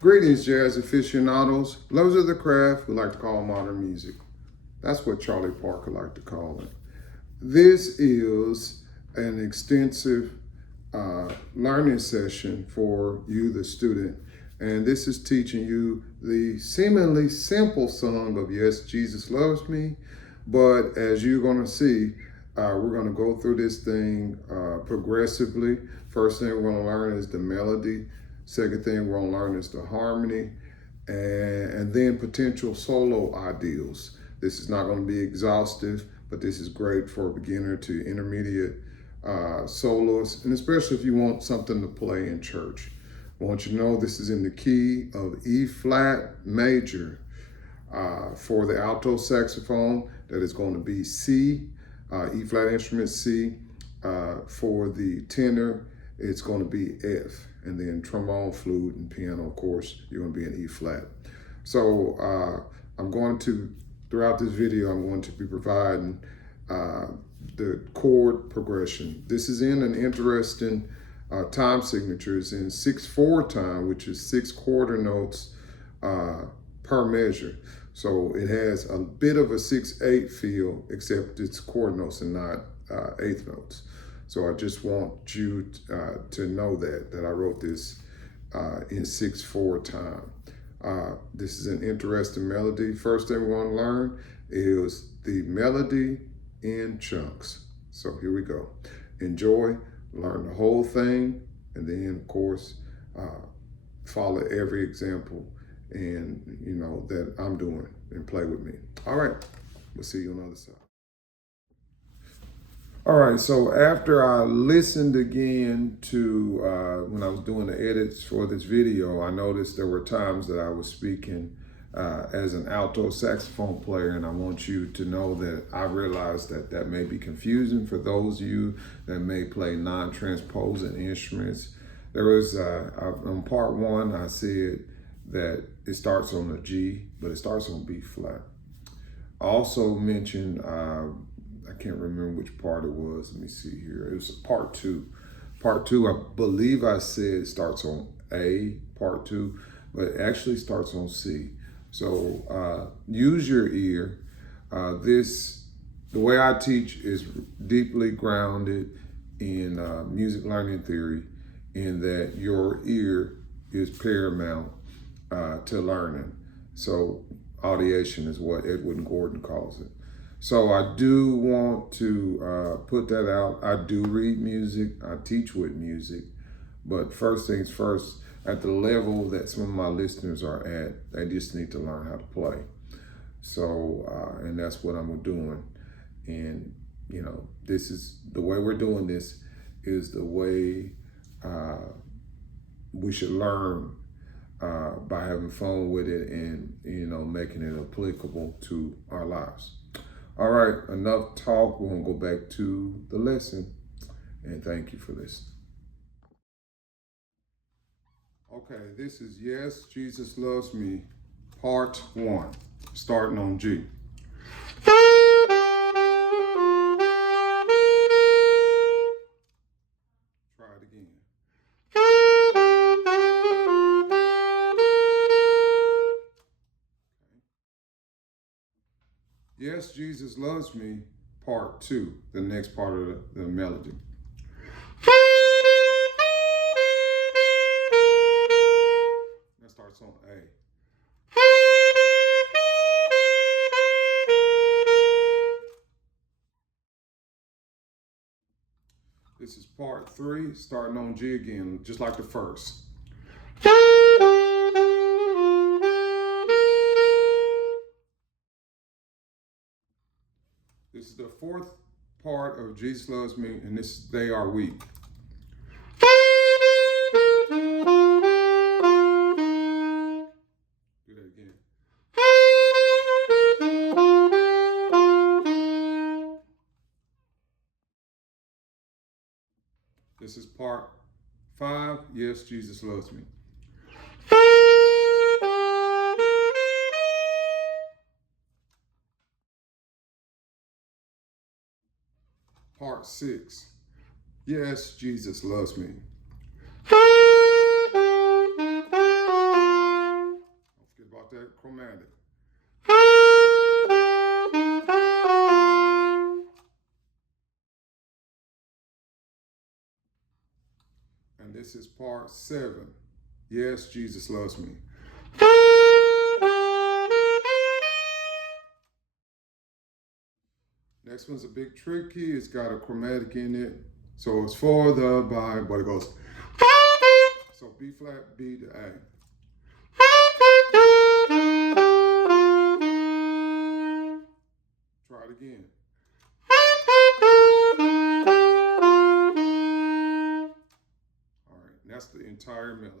Greetings, jazz aficionados, lovers of the craft we like to call modern music. That's what Charlie Parker liked to call it. This is an extensive learning session for you, the student, and this is teaching you the seemingly simple song of Yes, Jesus Loves Me, but as you're going to see, we're going to go through this thing progressively. First thing we're going to learn is the melody. Second thing we're going to learn is the harmony, and then potential solo ideals. This is not going to be exhaustive, but this is great for beginner to intermediate soloists, and especially if you want something to play in church. I want you to know this is in the key of E flat major. For the alto saxophone, that is going to be C, E flat instrument C. For the tenor, it's going to be F. And then trombone, flute, and piano, of course, you're going to be in E flat. So I'm going to, throughout this video, I'm going to be providing the chord progression. This is in an interesting time signature. It's in 6/4 time, which is 6 quarter notes per measure. So it has a bit of a 6/8 feel, except it's quarter notes and not eighth notes. So I just want you to know that I wrote this in 6/4 time. This is an interesting melody. First thing we're going to learn is the melody in chunks. So here we go. Enjoy, learn the whole thing, and then of course follow every example and that I'm doing and play with me. All right, we'll see you on the other side. All right, so after I listened again to when I was doing the edits for this video, I noticed there were times that I was speaking as an alto saxophone player, and I want you to know that I realize that may be confusing for those of you that may play non-transposing instruments. There was, on part one, I said that it starts on a G, but it starts on B flat. I also mentioned, I can't remember which part it was. Let me see here. It was part two. Part two, I believe I said it starts on A, part two, but it actually starts on C. So use your ear. The way I teach is deeply grounded in music learning theory, in that your ear is paramount to learning. So audiation is what Edwin Gordon calls it. So I do want to put that out. I do read music, I teach with music, but first things first, at the level that some of my listeners are at, they just need to learn how to play. So, and that's what I'm doing. And, this is the way we're doing this is the way we should learn by having fun with it and, making it applicable to our lives. All right, enough talk. We're going to go back to the lesson, and thank you for listening. Okay, this is Yes, Jesus Loves Me, part one, starting on G. Try it again. Yes, Jesus Loves Me, part two, the next part of the melody. That starts on A. This is part three, starting on G again, just like the first. This is the fourth part of Jesus Loves Me, and this is They Are Weak. Do that again. This is part five, Yes, Jesus Loves Me. Part six, Yes, Jesus loves me. Don't forget about that chromatic. And this is part 7. Yes, Jesus loves me. Next one's a bit tricky. It's got a chromatic in it. So it's for the by, but it goes. So B flat, B to A. Try it again. All right, and that's the entire melody.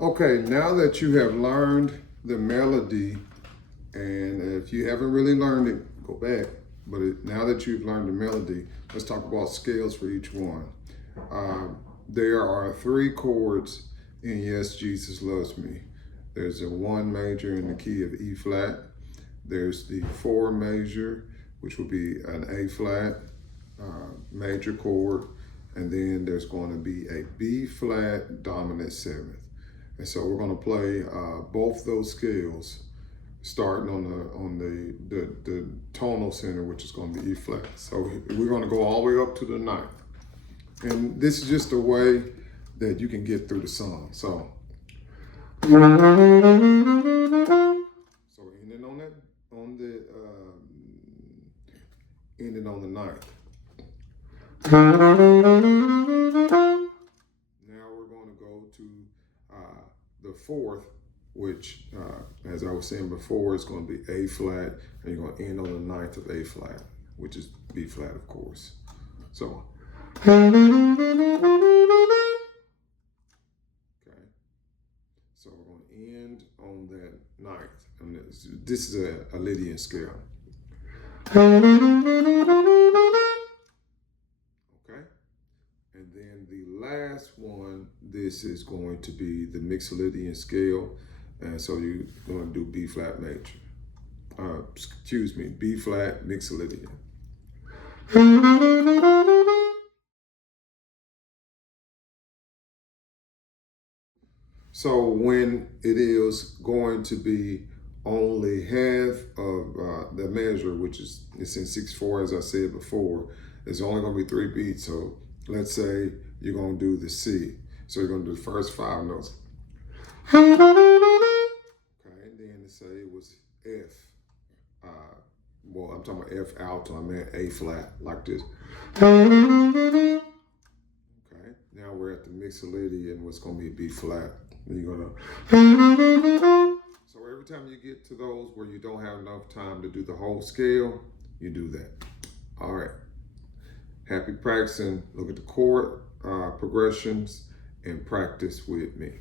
Okay, now that you have learned the melody, and if you haven't really learned it, go back. But now that you've learned the melody, let's talk about scales for each one. There are 3 chords in Yes, Jesus Loves Me. There's a 1 major in the key of E flat. There's the 4 major, which will be an A flat major chord. And then there's going to be a B flat dominant 7th. And so we're going to play both those scales, starting on the tonal center, which is going to be E flat. So we're going to go all the way up to the 9th. And this is just a way that you can get through the song. So ending on that, ending on the 9th. Now we're going to go to the 4th, which, as I was saying before, is going to be A flat, and you're going to end on the 9th of A flat, which is B flat, of course. So, okay. So we're going to end on that 9th, and this is a Lydian scale. Okay. And then the last one, this is going to be the Mixolydian scale. And so you're going to do B flat major. B flat Mixolydian. So when it is going to be only half of the measure, which is it's in 6/4, as I said before, it's only going to be 3 beats. So let's say you're going to do the C. So you're going to do the first 5 notes. Okay, and then to say it was F. Well, I'm talking about F alto. I meant A flat, like this. Okay, now we're at the Mixolydian, what's going to be B flat. Then you're going to. So every time you get to those where you don't have enough time to do the whole scale, you do that. All right. Happy practicing. Look at the chord progressions and practice with me.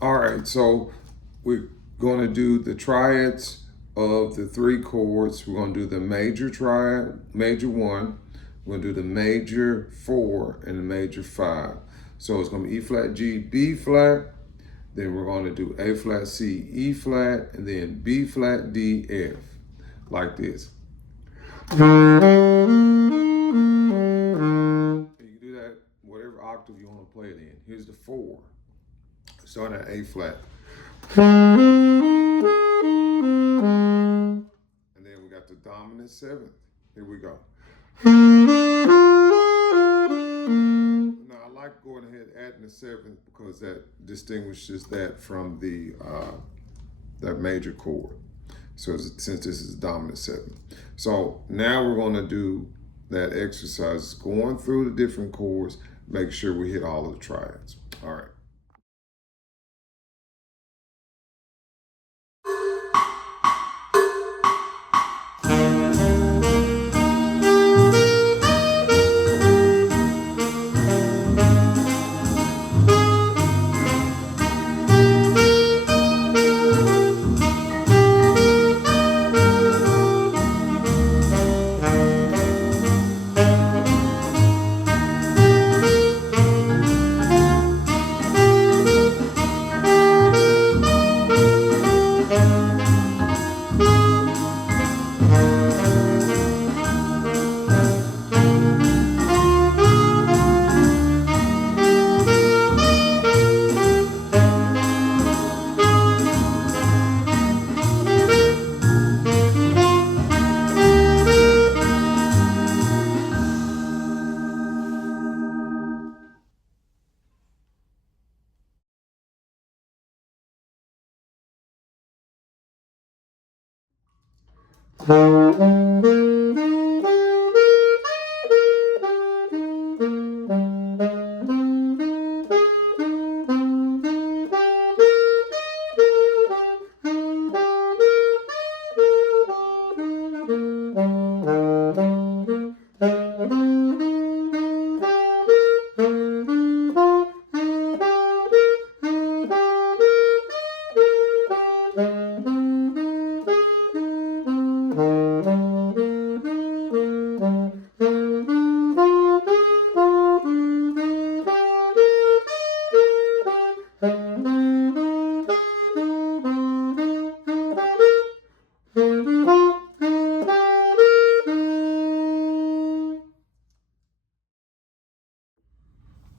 All right, so we're going to do the triads of the three chords. We're going to do the major triad, major one. We're going to do the major 4 and the major 5. So it's going to be E flat G, B flat. Then we're going to do A flat C, E flat, and then B flat D, F, like this. You can do that whatever octave you want to play it in. Here's the 4. Starting at A flat. And then we got the dominant 7th. Here we go. Now I like going ahead adding the 7th because that distinguishes that from the that major chord. So since this is dominant 7th. So now we're going to do that exercise, going through the different chords, make sure we hit all of the triads. All right.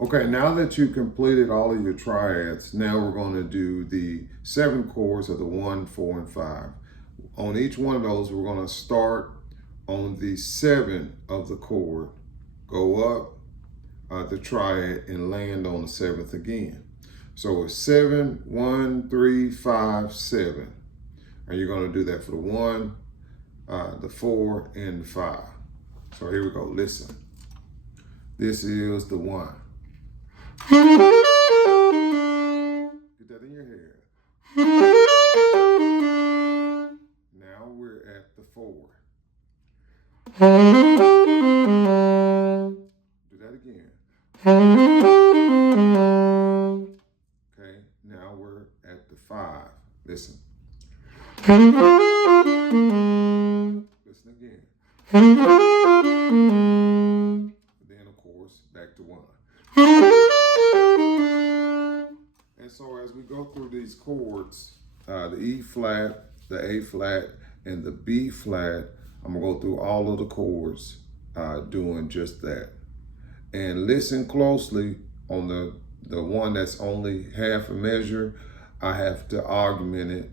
Okay, now that you've completed all of your triads, now we're going to do the 7 chords of the 1, 4, and 5. On each one of those, we're going to start on the 7 of the chord, go up the triad, and land on the 7th again. So it's 7, 1, 3, 5, 7. And you're going to do that for the 1, the 4, and the 5. So here we go. Listen. This is the 1. Get that in your head. Now we're at the 4. Do that again. Okay, now we're at the 5. Listen. Listen again. Then, of course, back to 1. And so as we go through these chords, the E flat, the A flat, and the B flat, I'm gonna go through all of the chords doing just that. And listen closely on the one that's only half a measure. I have to augment it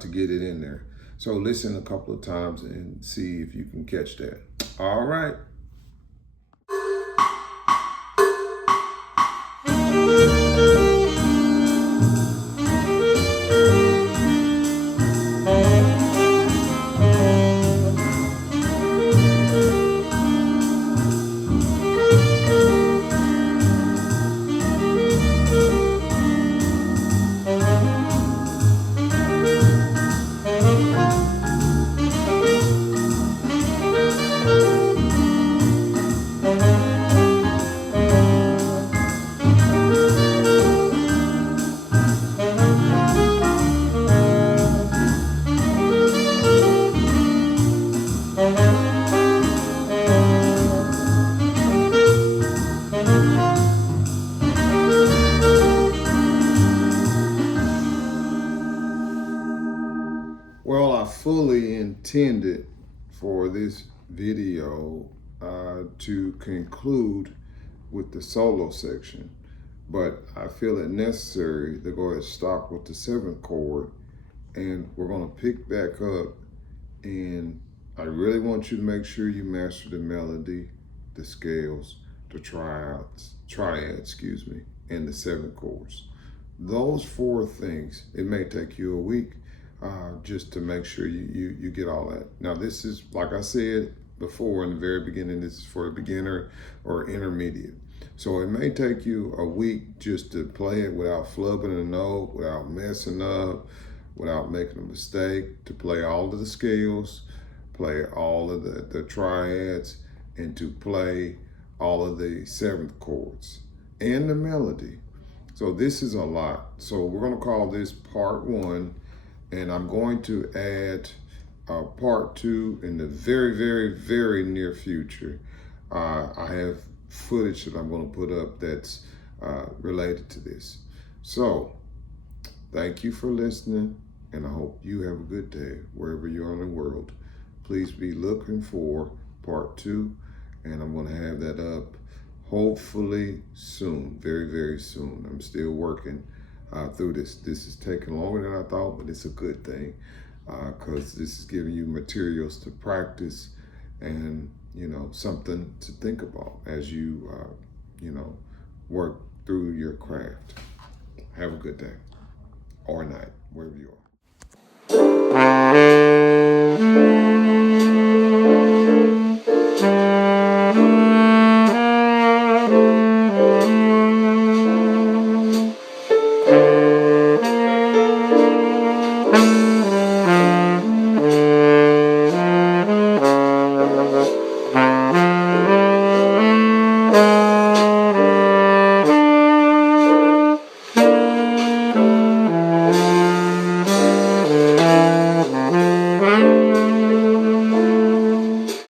to get it in there. So listen a couple of times and see if you can catch that. All right. Well, I fully intended for this video to conclude with the solo section, but I feel it necessary to go ahead and stop with the seventh chord, and we're going to pick back up. And I really want you to make sure you master the melody, the scales, the triad, and the seven chords. Those four things, it may take you a week just to make sure you get all that. Now, this is, like I said before in the very beginning, this is for a beginner or intermediate. So it may take you a week just to play it without flubbing a note, without messing up, without making a mistake, to play all of the scales, play all of the triads, and to play all of the seventh chords and the melody. So this is a lot. So we're going to call this part one, and I'm going to add part two in the very, very, very near future. I have footage that I'm going to put up that's related to this. So thank you for listening, and I hope you have a good day wherever you are in the world. Please be looking for part two, and I'm going to have that up hopefully soon, very, very soon. I'm still working through this. This is taking longer than I thought, but it's a good thing because this is giving you materials to practice and, something to think about as you, work through your craft. Have a good day or night, wherever you are.